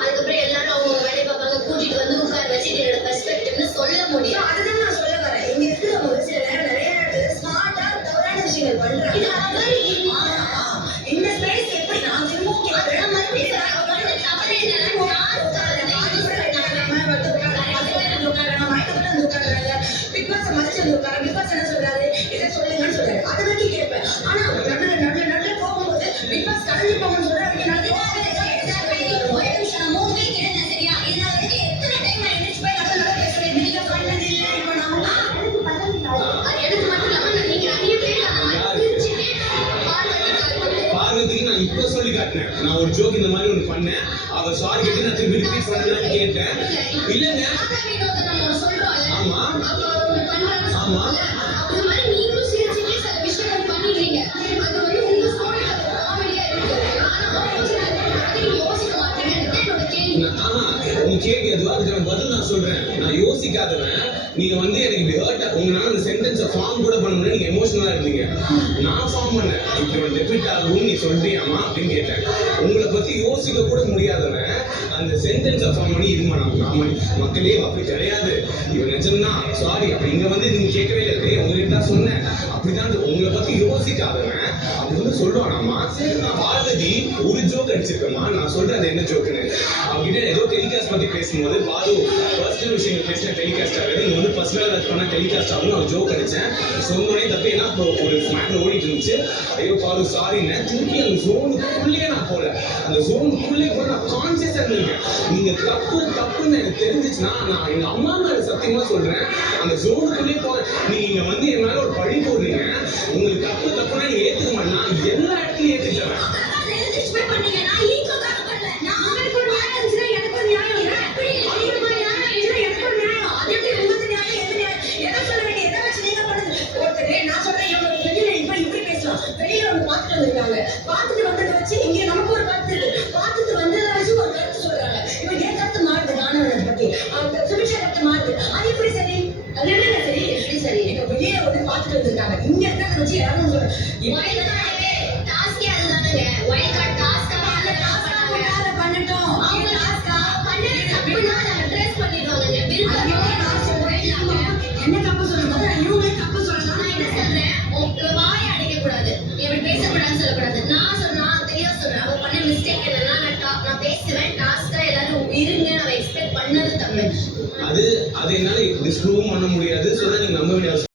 அதுக்கப்புறம் எல்லாரும் அவங்க வேலையை பார்ப்பாங்க, கூட்டிட்டு வந்து உட்கார வச்சு என்னோட பெர்ஸ்பெக்டிவ்னு சொல்ல முடியும். அதுதான் நான் சொல்ல வரேன். இங்க இருக்கிறவங்க சில நேரம் நிறைய ஸ்மார்ட்டா தவறான விஷயங்கள் பண்றாங்க. இது அவர் இந்த ஸ்பேஸ் எப்படி நான் திரும்பவும் கேட்கிறேன். பிக் பாஸ் மதிச்சு வந்து உட்கார பிக் பாஸ் என்ன சொல்றாரு, இதை சொல்லுங்கன்னு சொல்றாரு. அதை பத்தி கேட்பேன். ஆனா நடுல போகும்போது பிக் பாஸ் கலந்து போகணும்னு சொல்றாரு. இப்ப சொல்லி காட்டினேன், நான் ஒரு ஜோக் இந்த மாதிரி ஒண்ணு பண்ணேன், அவ சாரி கேட்டு நான் திரும்பி ரிப்பீட் பண்ணலாம்னு கேட்டேன். இல்லங்க ஆமா ஆமா அது மாதிரி நீங்களும் சிரிச்சிட்டே சில விஷயங்கள் பண்ணிடுறீங்க. அது வந்து உங்க ஸ்டோரியில காமெடியா இருக்கு. ஆனா நீங்க யோசிக்க மாட்டீங்கன்னு என்னோட கேள்வி. உங்க கேள்வி எதுவா அதுக்கு பதில் நான் சொல்றேன். நான் யோசிக்காதவன். நீங்க வந்து எனக்கு இப்படி ஹர்ட் உங்களால அந்த சென்டென்ஸை ஃபார்ம் கூட பண்ண முடியாது. நீங்க எமோஷனலா இருந்தீங்க. நான் ஃபார்ம் பண்ணேன், இப்படி ஒரு டெபிட் ஆகும் நீ சொல்றியாமா அப்படின்னு கேட்டேன். உங்களை பத்தி யோசிக்க கூட முடியாதவன் அந்த சென்டென்ஸை ஃபார்ம் பண்ணி இது பண்ணாம மக்களே அப்படி கிடையாது, இவன் நிஜம்னா சாரி அப்ப இங்க வந்து நீங்க கேட்கவே இல்லை, உங்களுக்கு தான் சொன்னேன் அப்படிதான். உங்களை பத்தி யோசிக்காதவன் அப்படி வந்து சொல்லுவானாமா. பார்வதி ஒரு ஜோக் அடிச்சிருக்கேம்மா, நான் சொல்றேன் அது என்ன ஜோக்குன்னு. அவங்கிட்ட ஏதோ டெலிகாஸ்ட் பத்தி பேசும்போது பாது பர்சனல் விஷயங்கள் பேசின டெலிகாஸ்ட் ஆகுது, நீங்க வந்து பர்சனல் பண்ண டெலிகாஸ்ட் ஆகும் ஒரு ஜோக் அடிச்சேன். சொன்னோடனே தப்பு ஏன்னா ஒரு மேட்ல ஓடிட்டு இருந்துச்சு. ஐயோ பாரு சாரின்னு திருப்பி அந்த ஜோனுக்குள்ளேயே நான் போல, அந்த ஜோனுக்குள்ளே போல நான் கான்சியஸா இருந்திருக்கேன். நீங்க தப்புன்னு எனக்கு தெரிஞ்சிச்சுன்னா நான் எங்க அம்மா மேல சத்தியமா சொல்றேன் அந்த ஜோனுக்குள்ளே போல. நீங்க வந்து என் மேல ஒரு பழி போடுறீங்க, உங்களுக்கு தப்புன்னா நீங்க ஏத்துக்க மாட்டேன். நான் எல்லா இடத்துலயும் ஏத்துக்கிட்டேன். பார்த்துட்டு வந்ததை வச்சு இங்க நமக்கு ஒரு கருத்து இருக்கு, பார்த்துட்டு வந்ததை வச்சு ஒரு கருத்து சொல்றாங்க. இவன் ஏன் கருத்து மாறுது காணவனை பத்தி, சுபிக்ஷா கருத்து மாறுது. அது எப்படி சரி? அது எப்படி சரி? எப்படி சரி? இப்ப வெளியே வந்து பார்த்துட்டு வந்திருக்காங்க, இங்க இருக்கிறத வச்சு யாரும் சொல்றாங்க டாஸ்கே அதுதானங்க. வைல்ட் கார்டு டாஸ்க் பண்ணட்டும். அவங்க டாஸ்கா பண்ணது அப்படின்னா நாங்க ட்ரேஸ் பண்ணிடுவாங்க. என்ன தப்பு சொல்லுங்க, இவங்க தப்பு சொல்லலாம். நான் என்ன சொல்றேன், வாயை அடைக்க கூடாது, எப்படி பேசக்கூடாதுன்னு சொல்லக்கூடாது. நான் தெளிவா சொல்றேன். அவ பண்ண மிஸ்டேக் என்னன்னா நான் பேசுவேன் டாஸ்கா எல்லாரும் இருங்க அவ எக்ஸ்பெக்ட் பண்ணது தப்பு. அது என்னால டிஸ்ப்ரூவ் பண்ண முடியாது. சொன்னா நீங்க நம்ப வேண்டிய